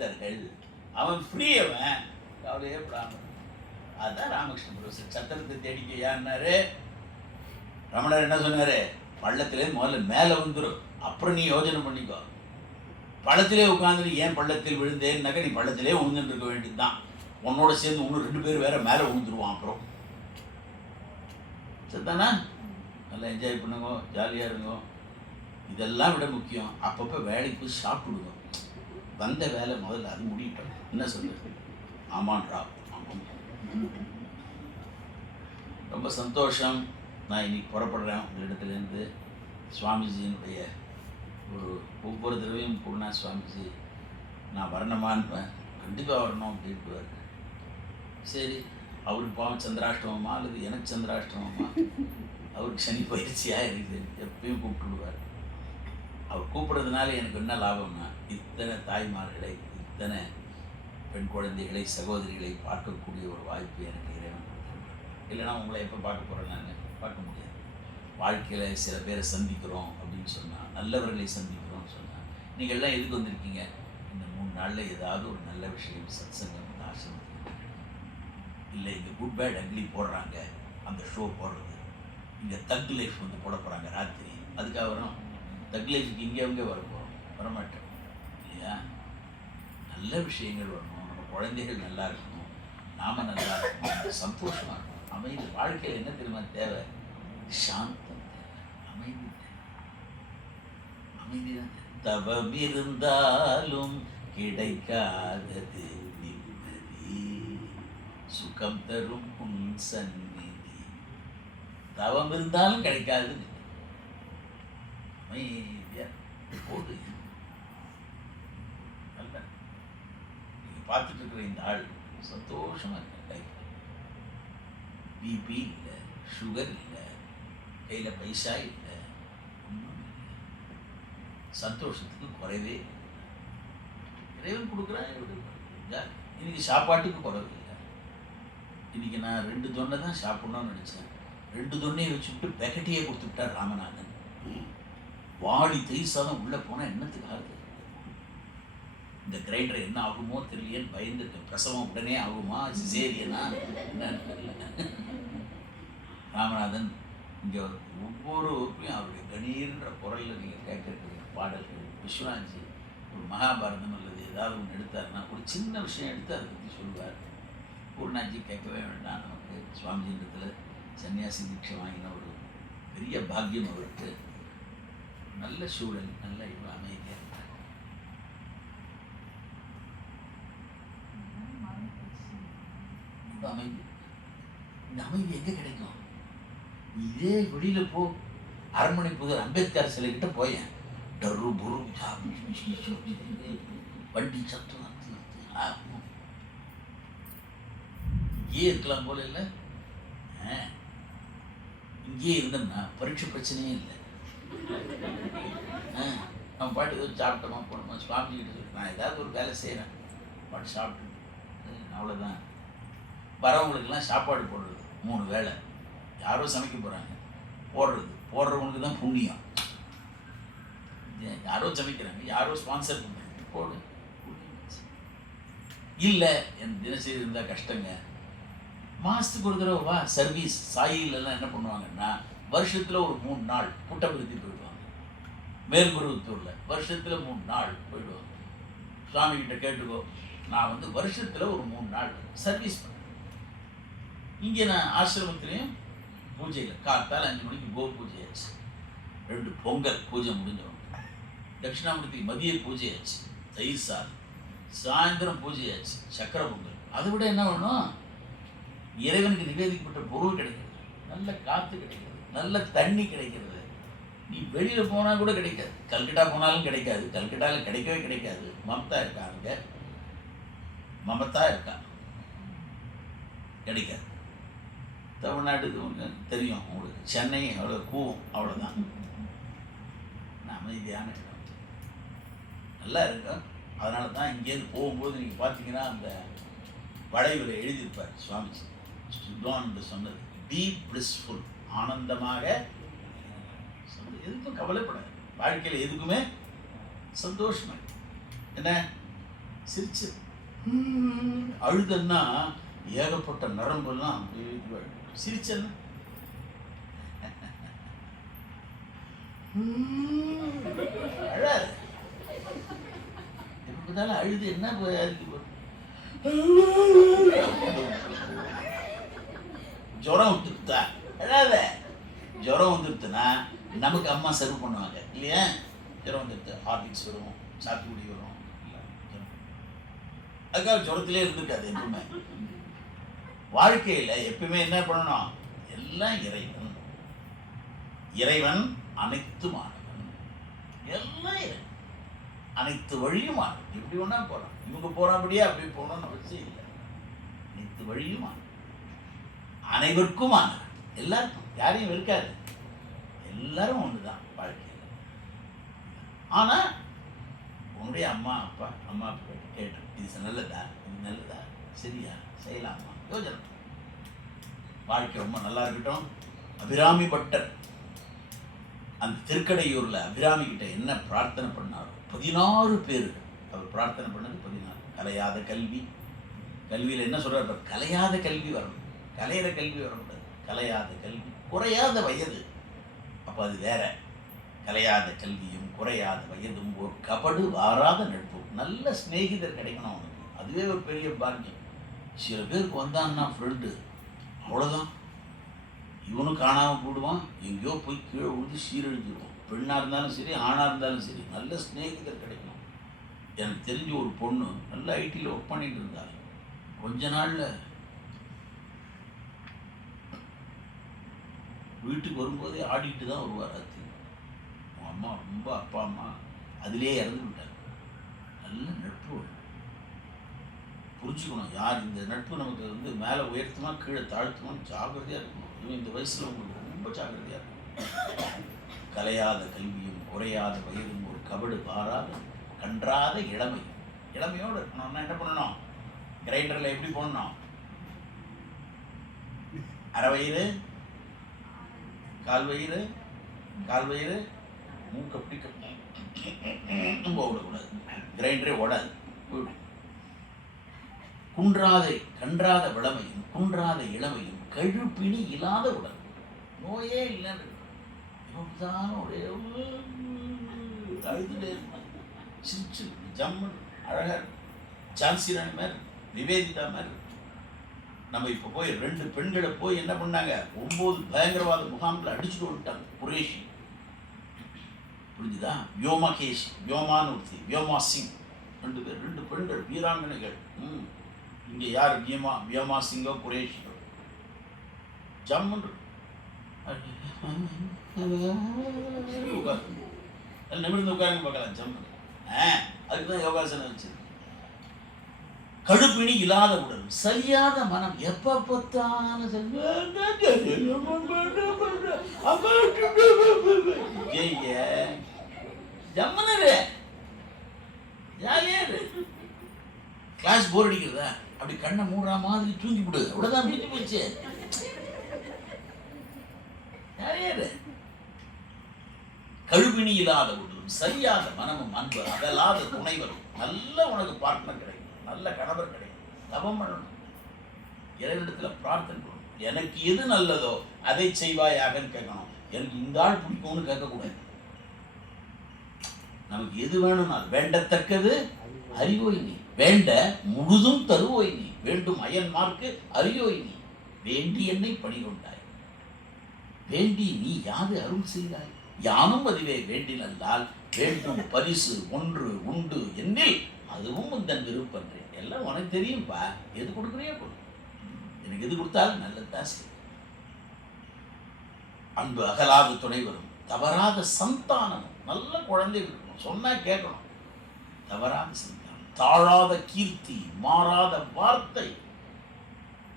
பக்தர்கள் அவன் ஃப்ரீ அவன் கவலையே படாமல் அதான் ராமகிருஷ்ண புரோசர் சத்திரத்தை தேடிக்க யாருன்னாரு? ரமணர் என்ன சொன்னார்? பள்ளத்திலே முதல்ல மேலே வந்துடும் அப்புறம் நீ யோஜனை பண்ணிக்கோ. பள்ளத்திலே உட்காந்து ஏன் பள்ளத்தில் விழுந்தேன்னாக்க நீ பள்ளத்திலே உழுந்துட்டு இருக்க வேண்டியதுதான். உன்னோட சேர்ந்து இன்னும் ரெண்டு பேர் வேற மேலே விழுந்துருவான் அப்புறம். சரிதானா? நல்லா என்ஜாய் பண்ணுங்க ஜாலியாக இருங்க. இதெல்லாம் விட முக்கியம். அப்பப்போ வேலைக்கு போய் சாப்பிடுவோம் வந்த வேலை முதல்ல அது முடியட்டும் என்ன சொல்லு ஆமான்றா. ஆமாம். ரொம்ப சந்தோஷம். நான் இன்னைக்கு புறப்படுறேன் உங்களிடத்துலேருந்து சுவாமிஜியினுடைய ஒரு ஒவ்வொரு தடவையும் பூர்ணா சுவாமிஜி நான் வரணுமான்னு கண்டிப்பாக வரணும் அப்படின்ட்டுவார் சரி அவருக்கு பாவம் சந்திராஷ்டமமா அல்லது எனக்கு சந்திராஷ்டமமா? அவருக்கு சனி பயிற்சியாக இருக்குது எப்பயும் கூப்பிட்டுடுவார். அவர் கூப்பிட்றதுனால எனக்கு என்ன லாபம்னா இத்தனை தாய்மார்களை இத்தனை பெண் குழந்தைகளை சகோதரிகளை பார்க்கக்கூடிய ஒரு வாய்ப்பு எனக்கு இறைவன் இல்லைனா இல்லைன்னா உங்களை எப்போ பார்க்க போகிறேன் நான் பார்க்க முடியாது. வாழ்க்கையில் சில பேரை சந்திக்கிறோம் அப்படின்னு சொன்னால் நல்லவர்களை சந்திக்கிறோம்னு சொன்னால் நீங்கள் எல்லாம் எதுக்கு வந்திருக்கீங்க? இந்த மூணு நாளில் ஏதாவது ஒரு நல்ல விஷயம் சத்சங்கம் இந்த இல்லை இங்கே குட் பேட் அக்லி போடுறாங்க. அந்த ஷோ போடுறது. இங்கே தக் லைஃப் வந்து போட போகிறாங்க ராத்திரி. அதுக்காக வரோம். தக் லைஃப்க்கு இங்கே அவங்க வர போகிறோம் வரமாட்டோம். இல்லையா? நல்ல விஷயங்கள் வரணும். நம்ம குழந்தைகள் நல்லா இருக்கணும். நாம நல்லா இருக்கணும். சந்தோஷமாக இருக்கணும். அமைதி. வாழ்க்கையில் என்ன தெரியுமா தேவை? சாந்தம் தேவை. அமைதி தேவை. அமைதி தான் தவம் இருந்தாலும் கிடைக்காதது நிம்மதி. சுகம் தரும் உன் சந்நிதி. தவம் இருந்தாலும் கிடைக்காது அமைதியா போடு நல்ல நீங்க பார்த்துட்டு இருக்கிற இந்த ஆள் சந்தோஷமா இருக்க லைஃப் பிபி இல்லை சுகர் இல்லை கையில் பைசா இல்லை ஒன்றும் இல்லை. சந்தோஷத்துக்கு குறைவே. இறைவன் கொடுக்குறான் இன்னைக்கு சாப்பாட்டுக்கு குறைவு இல்லை. இன்னைக்கு நான் ரெண்டு தொன்னை தான் சாப்பிடணும்னு நினச்சேன். ரெண்டு தொன்னையை வச்சுக்கிட்டு பெக்கட்டியே கொடுத்துட்டார் ராமநாதன். வாடி தை சாதம் உள்ளே போனால் என்னத்துக்கு ஆகுது இந்த கிரைண்டர் என்ன ஆகுமோ தெரியலையேன்னு பயந்துருக்கேன் பிரசவம் உடனே ஆகுமா சிசேரியனா என்னன்னு தெரியல. ராமநாதன் இங்கே ஒவ்வொரு ஊருக்கும் அவருடைய கணீர்ன்ற குரலில் நீங்கள் கேட்கக்கூடிய பாடல்கள். விஸ்வநாத்ஜி ஒரு மகாபாரதம் அல்லது ஏதாவது ஒன்று எடுத்தாருன்னா ஒரு சின்ன விஷயம் எடுத்து அதை பற்றி சொல்லுவார். பூர்ணாஜி கேட்கவே வேண்டாம் நமக்கு. சுவாமிஜின்றத்தில் சன்னியாசி தீட்சை வாங்கின ஒரு பெரிய பாக்கியம் அவருக்கு. நல்ல சூழல் நல்ல இவ்வளோ அமைதியாக இருந்தார் ரொம்ப அமைதி இந்த அமைதி எங்கே கிடைக்கும்? இதே வெளியில் போ. அரண்மனை புதர் அம்பேத்கர் சிலைக்கிட்ட போயேன். டரு புரு வண்டி சத்தம் ஆ, இங்கேயே இருக்கலாம் போல இல்லை? இங்கேயே இருந்தா பரீட்சை பிரச்சனையே இல்லை. நம்ம பாட்டு ஏதோ சாப்பிட்டோமா போனோமா சுவாமி கிட்ட நான் ஏதாவது ஒரு வேலை செய்கிறேன் பாட்டு சாப்பிட்டு. அவ்வளோதான் வரவங்களுக்கெல்லாம் சாப்பாடு போடுறது மூணு வேளை. யாரோ சமைக்க போகிறாங்க போடுறது. போடுறவங்களுக்கு தான் புண்ணியம். யாரோ சமைக்கிறாங்க யாரோ ஸ்பான்சர் பண்ணுறாங்க போடு. இல்லை என் தினசரி இருந்தால் கஷ்டங்க. மாதத்துக்கு ஒரு தடவை வா சர்வீஸ் சாயிலெல்லாம் என்ன பண்ணுவாங்கன்னா வருஷத்தில் ஒரு மூணு நாள் புட்டபருத்தி போயிடுவாங்க. மேல்பருவத்தூரில் வருஷத்தில் மூணு நாள் போயிடுவாங்க. சுவாமிகிட்ட கேட்டுக்கோ நான் வந்து வருஷத்தில் ஒரு மூணு நாள் சர்வீஸ் பண்ணேன் இங்கே நான் ஆசிரமத்துலேயும் பூஜையில் காத்தால் அஞ்சு மணிக்கு கோ பூஜை ஆச்சு ரெண்டு பொங்கல் பூஜை முடிஞ்சவங்க. தட்சிணாமூர்த்திக்கு மதிய பூஜை ஆச்சு தயிர் சாதம். சாயந்தரம் பூஜை ஆச்சு சக்கரை பொங்கல். அதை விட என்ன வேணும்? இறைவனுக்கு நிவேதிக்கப்பட்ட பொருள் கிடைக்கிறது. நல்ல காற்று கிடைக்கிறது. நல்ல தண்ணி கிடைக்கிறது. நீ வெளியில் போனால் கூட கிடைக்காது. கல்கட்டா போனாலும் கிடைக்காது. கல்கட்டாவில் கிடைக்கவே கிடைக்காது. மமத்தா இருக்காங்க. அங்கே இருக்கா? கிடைக்காது. தமிழ்நாட்டுக்கு ஒன்று தெரியும் உங்களுக்கு. சென்னை அவ்வளோ கூவும் அவ்வளோதான் அமைதியான இடம் நல்லா இருக்கும். அதனால தான் இங்கேருந்து போகும்போது நீங்கள் பார்த்தீங்கன்னா அந்த வளைவில் எழுதியிருப்பார் சுவாமிஜி. சுத்வானந்த சொன்னது. பி பிளிஸ்ஃபுல் ஆனந்தமாக சொன்னது. எதுக்கும் கவலைப்படாது. வாழ்க்கையில் எதுக்குமே சந்தோஷமா என்ன? சிரிச்சு. அழுதன்னா ஏகப்பட்ட நரம்பெல்லாம் அப்படியே சிரிச்சல். சிரிச்சேன்னா பார்த்தாலும் அழுது என்ன போய் ஜுரம் வந்துருத்தா அழாத. ஜுரம் வந்துருத்துனா நமக்கு அம்மா சர்வ் பண்ணுவாங்க. இல்லையா? ஜுரம் வந்துருத்து ஹார்லிக்ஸ் வரும் சாத்துக்குடி வரும். அதுக்காக ஜுரத்திலே இருந்திருக்காது எப்பவுமே வாழ்க்கையில் எப்பவுமே என்ன பண்ணணும்? எல்லாம் இறைவன். இறைவன் அனைத்துமானவன் எல்லாம் இறைவன். அனைத்து வழியுமானவன் எப்படி ஒன்றா போகிறான் இவங்க போகிறபடியே அப்படி போகணும்னு அவசியம் இல்லை. அனைத்து வழியுமானவன் அனைவருக்குமானவன் எல்லாருக்கும். யாரையும் இருக்காது எல்லாரும் ஒன்று தான் வாழ்க்கையில். ஆனால் உன்னுடைய அம்மா அப்பா அம்மா அப்பா கேட்டு இது நல்லதா? இது நல்லதா? சரியா? செய்யலாமா? யோஜனை. வாழ்க்கை ரொம்ப நல்லா இருக்கட்டும். அபிராமி பட்டர் அந்த திருக்கடையூரில் அபிராமி கிட்ட என்ன பிரார்த்தனை பண்ணாரோ பதினாறு பேர். அவர் பிரார்த்தனை பண்ணது பதினாறு. கலையாத கல்வி. கல்வியில் என்ன சொல்றாரு கலையாத கல்வி வரணும். கலையிற கல்வி வரக்கூடாது. கலையாத கல்வி. குறையாத வயது. அப்போ அது வேற. கலையாத கல்வியும் குறையாத வயதும் ஒரு கபடு வாராத நட்பும் நல்ல சிநேகிதர் கிடைக்கணும் அவனுக்கு. அதுவே ஒரு பெரிய பாக்கியம். சில பேருக்கு வந்தான்னா ஃப்ரெண்டு அவ்வளோதான் இவனும் காணாமல் போடுவான் எங்கேயோ போய் கீழே விழுந்து சீரழிஞ்சிடுவான் பெண்ணாக இருந்தாலும் சரி ஆணாக இருந்தாலும் சரி நல்ல ஸ்நேகிதர் கிடைக்கும் எனக்கு தெரிஞ்ச ஒரு பொண்ணு நல்ல ஐடியில் ஒர்க் பண்ணிட்டு இருந்தாள் கொஞ்ச நாளில் வீட்டுக்கு வரும்போதே ஆடிட்டு தான் வருவார் அது அம்மா ரொம்ப அப்பா அம்மா. அதிலே இறந்து விட்டாங்க நல்ல நட்பு. புரிஞ்சுக்கணும். யார் இந்த நட்பு நமக்கு வந்து மேலே உயர்த்துமா கீழே தாழ்த்துமான்னு ஜாக்கிரதையாக இருக்கணும். இவன் இந்த வயசில் உங்களுக்கு ரொம்ப ஜாக்கிரதையாக இருக்கணும். கலையாத கல்வியும் குறையாத வயதும் ஒரு கபடு பாராத கன்றாத இளமை. இளமையோடு இருக்கணும்னா என்ன பண்ணணும்? கிரைண்டரில் எப்படி போடணும்? அரை வயிறு கால் வயிறு கால் வயிறு மூக்கு அப்படி போடக்கூடாது. விடக்கூடாது கிரைண்டரே ஓடாது. போய்டும் குன்றாத கன்றாத விளமையும் குன்றாத இளமையும் கழுப்பிணி இல்லாத உடல். நோயே இல்லைன்னு தான் ஒரே அழுதுட்டே சிரிச்சு ஜம்மன் அழகா ஜான்சி ராணி மாதிரி நிவேதிதா மாதிரி நம்ம இப்போ போய் ரெண்டு பெண்களை போய் என்ன பண்ணாங்க? ஒம்பது பயங்கரவாத முகாமில் அடிச்சுட்டு வந்துட்டாங்க. குரேஷி. புரிஞ்சுதா? வியோமா கேஷ் வியோமான்னு வியோமா சிங் ரெண்டு பேர் ரெண்டு பெண்கள் வீராங்கனைகள். ம். இங்கே யார்? வியமா வியோமா சிங்கோ குரேஷியோ ஜம்முன்னு உட்காரு. நிமிர்ந்து உட்காருங்க பார்க்கலாம் ஜம்மு ஆ அதுக்கு தான் யோகாசனம் வச்சது. கடுப்பிணி இல்லாத உடல் சரியாத மனம் எப்ப பார்த்தாலும் ஜம்மனரு ஜாலியா கிளாஸ் போர் அடிக்கிறதா? அப்படி கண்ணை மூடுற மாதிரி தூங்கி விடு. அவ்வளோதான் முடிஞ்சு போச்சு. ஜாலியா கழுவினி இல்லாத ஒன்றும் சரியாத மனமும் அன்பு அதலாத துணைவரும் நல்ல உனக்கு பார்ட்னர் கிடைக்கும் நல்ல கணவர் கிடைக்கும் தவம் பண்ணணும். இறைவனிடத்துல பிரார்த்தனை பண்ணணும் எனக்கு எது நல்லதோ அதை செய்வாயாகன்னு கேட்கணும். எனக்கு இந்த ஆள் பிடிக்கும்னு கேட்கக்கூடாது. நமக்கு எது வேணும்னா வேண்டத்தக்கது அறிவோய் நீ வேண்ட முழுதும் தருவோய் நீ வேண்டும் அயன்மார்க்கு அறியோய் நீ வேண்டி என்னை பணிகொண்டாய். வேண்டி நீ யாது அருள் செய்தாய்? யானும் அதுவே வேண்டினல்லால் வேண்டும் பரிசு ஒன்று உண்டு என்னில் அதுவும் உந்தன் விருப்பன்றேன் எல்லாம் உனக்கு தெரியும்பா எது கொடுக்குறியோ கொடு. எனக்கு எது கொடுத்தாலும் நல்லதுதான் செய்யும். அன்பு அகலாத துணை வரும் தவறாத சந்தானமும் நல்ல குழந்தை இருக்கணும் சொன்னா கேட்கணும். தவறாத சந்தானம். தாழாத கீர்த்தி மாறாத வார்த்தை.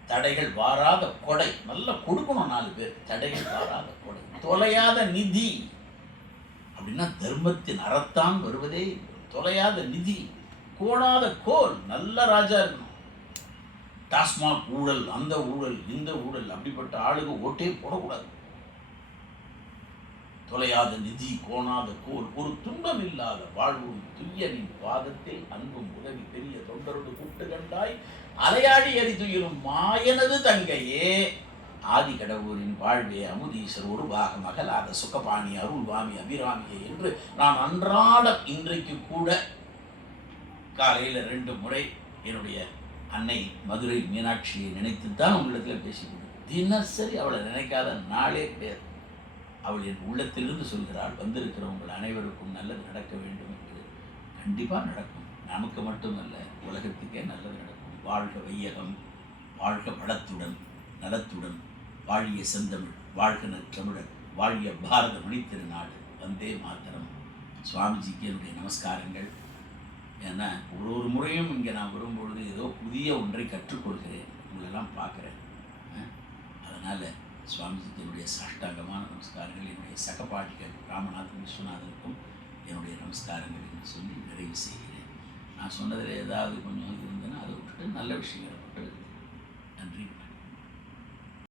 தடைகள் வாராத கொடை. நல்லா கொடுக்கணும் நாலு பேர். தடைகள் வாராத கொடை. தொலையாத நிதி. அப்படின்னா தர்மத்தின் அறத்தான் வருவதே தொலையாத நிதி. கோடாத கோல். நல்ல ராஜா இருக்கணும். டாஸ்மாக் ஊழல் அந்த ஊழல் இந்த ஊழல். அப்படிப்பட்ட ஆளுக ஓட்டே போடக்கூடாது. தொலையாத நிதி கோணாத கோல் ஒரு துன்பம் இல்லாத வாழ்வும் துய்யனின் பாதத்தில் அன்பும் உதவி பெரிய தொண்டரோடு கூட்டு கண்டாய். அலையாடி எரிதுயிரும் மாயனது தங்கையே. ஆதி கடவுரின் வாழ்வே அமுதீஸ்வர் ஒரு பாகம் அகலாத சுகபாணி அருள்வாமி அபிராமியே என்று நான் அன்றாடம் இன்றைக்கு கூட காலையில் ரெண்டு முறை என்னுடைய அன்னை மதுரை மீனாட்சியை நினைத்து தான் உங்களிடத்தில் பேசிக்கொண்டு தினசரி அவளை நினைக்காத நாளே கிடையாது. அவள் என் உள்ளத்திலிருந்து சொல்கிறாள் வந்திருக்கிற உங்கள் அனைவருக்கும் நல்லது நடக்க வேண்டும் என்று. கண்டிப்பாக நடக்கும். நமக்கு மட்டுமல்ல உலகத்துக்கே நல்லது நடக்கும். வாழ்க வையகம் வாழ்க வளத்துடன் நலத்துடன். வாழிய செந்தமிழ் வாழ்க நற்றமிழர். வாழிய பாரத மணித்திருநாடு வந்தே மாத்திரம் சுவாமிஜிக்கு என்னுடைய நமஸ்காரங்கள். ஏன்னா ஒரு ஒரு முறையும் இங்கே நான் வரும்பொழுது ஏதோ புதிய ஒன்றை கற்றுக்கொள்கிறேன். உங்களெல்லாம் பார்க்குறேன். அதனால் சுவாமிஜிக்கு என்னுடைய சாஷ்டாங்கமான நமஸ்காரங்கள் என்னுடைய சகபாடிகள் ராமநாதன் விஸ்வநாதனுக்கும் என்னுடைய நமஸ்காரங்கள் என்று சொல்லி நிறைவு செய்கிறேன். நான் சொன்னதில் ஏதாவது கொஞ்சம் இருந்ததுன்னா அதை விட்டுட்டு நல்ல விஷயங்கள்